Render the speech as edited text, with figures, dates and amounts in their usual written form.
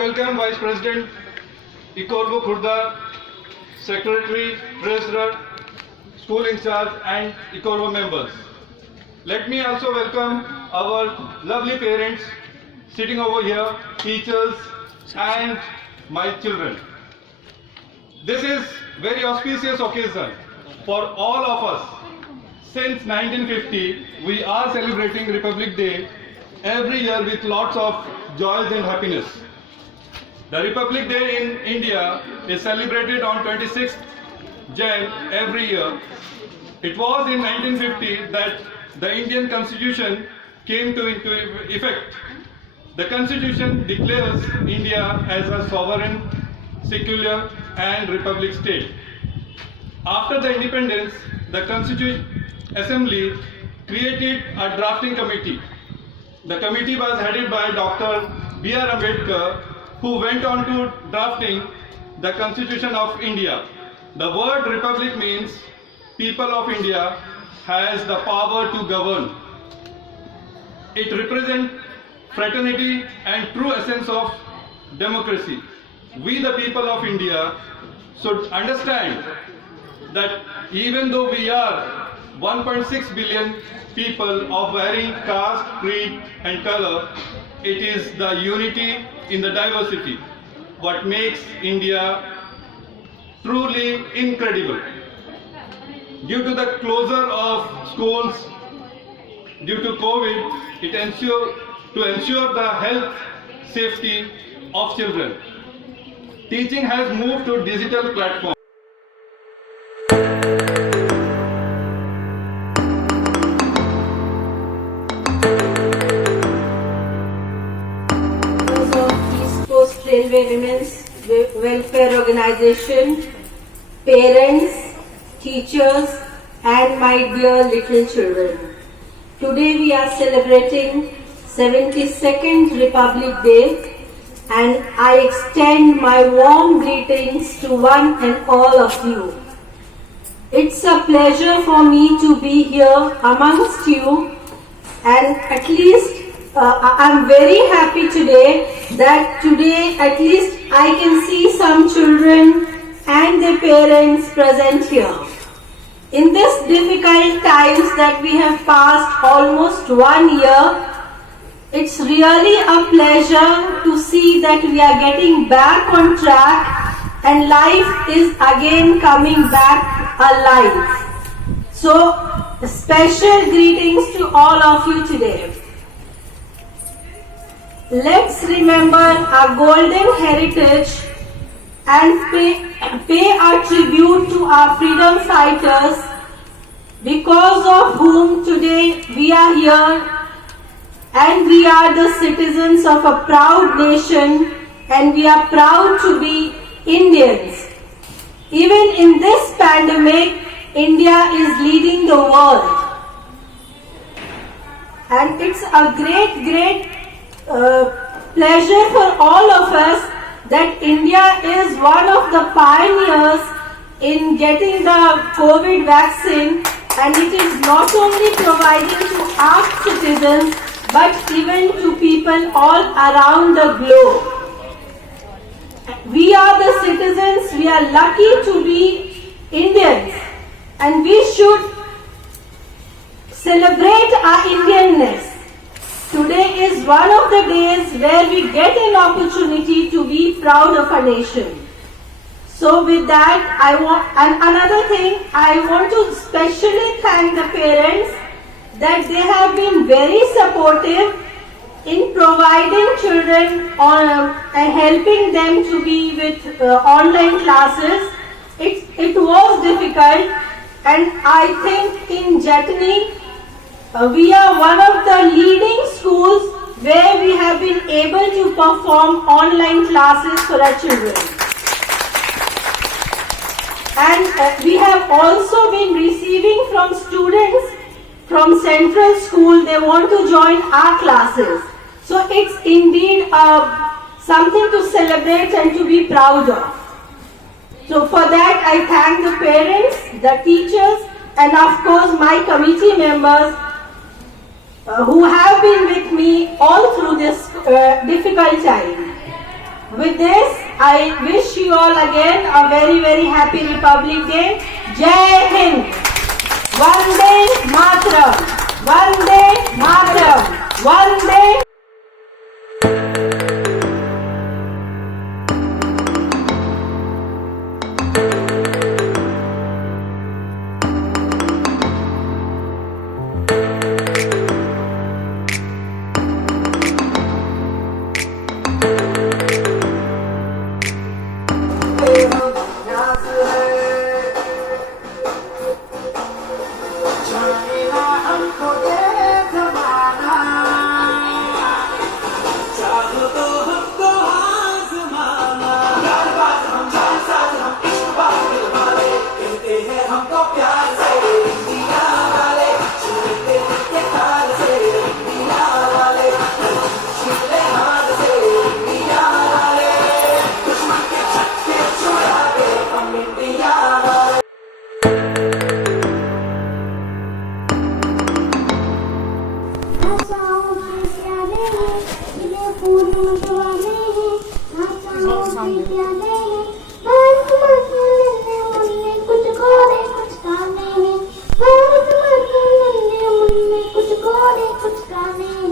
welcome Vice President Ikorvo Khurda, Secretary, Treasurer, School in charge and Ikorvo members. Let me also welcome our lovely parents sitting over here, teachers and my children. This is very auspicious occasion for all of us. Since 1950, we are celebrating Republic Day every year with lots of joys and happiness. The Republic Day in India is celebrated on 26th Jan every year. It was in 1950 that the Indian Constitution came into effect. The Constitution declares India as a sovereign, secular and republic state. After the independence, the Constituent Assembly created a drafting committee. The committee was headed by Dr. B.R. Ambedkar, who went on to drafting the Constitution of India. The word republic means people of India has the power to govern. It represents fraternity and true essence of democracy. We the people of India should understand that even though we are 1.6 billion people of varying caste, creed and color, it is the unity in the diversity what makes India truly incredible. Due to the closure of schools due to COVID, to ensure the health safety of children, teaching has moved to digital platforms. Railway Women's Welfare Organization, parents, teachers and my dear little children. Today we are celebrating 72nd Republic Day and I extend my warm greetings to one and all of you. It's a pleasure for me to be here amongst you, and at least I'm very happy today that today at least I can see some children and their parents present here. In this difficult times that we have passed almost 1 year, it's really a pleasure to see that we are getting back on track and life is again coming back alive. So, special greetings to all of you today. Let's remember our golden heritage and pay our tribute to our freedom fighters, because of whom today we are here and we are the citizens of a proud nation and we are proud to be Indians. Even in this pandemic, India is leading the world. And it's a great pleasure for all of us that India is one of the pioneers in getting the COVID vaccine, and it is not only providing to our citizens but even to people all around the globe. We are the citizens, we are lucky to be Indians and we should celebrate our Indianness. Today is one of the days where we get an opportunity to be proud of our nation. So with that, and another thing, I want to specially thank the parents that they have been very supportive in providing children and helping them to be with online classes. It was difficult, and I think in Jatni, we are one of the leading schools where we have been able to perform online classes for our children. And we have also been receiving from students from Central School, they want to join our classes. So it's indeed something to celebrate and to be proud of. So for that I thank the parents, the teachers and of course my committee members who have been with me all through this difficult time. With this, I wish you all again a very, very happy Republic Day. Jai Hind. Vande Mataram. Vande Mataram. Vande कुछ गाने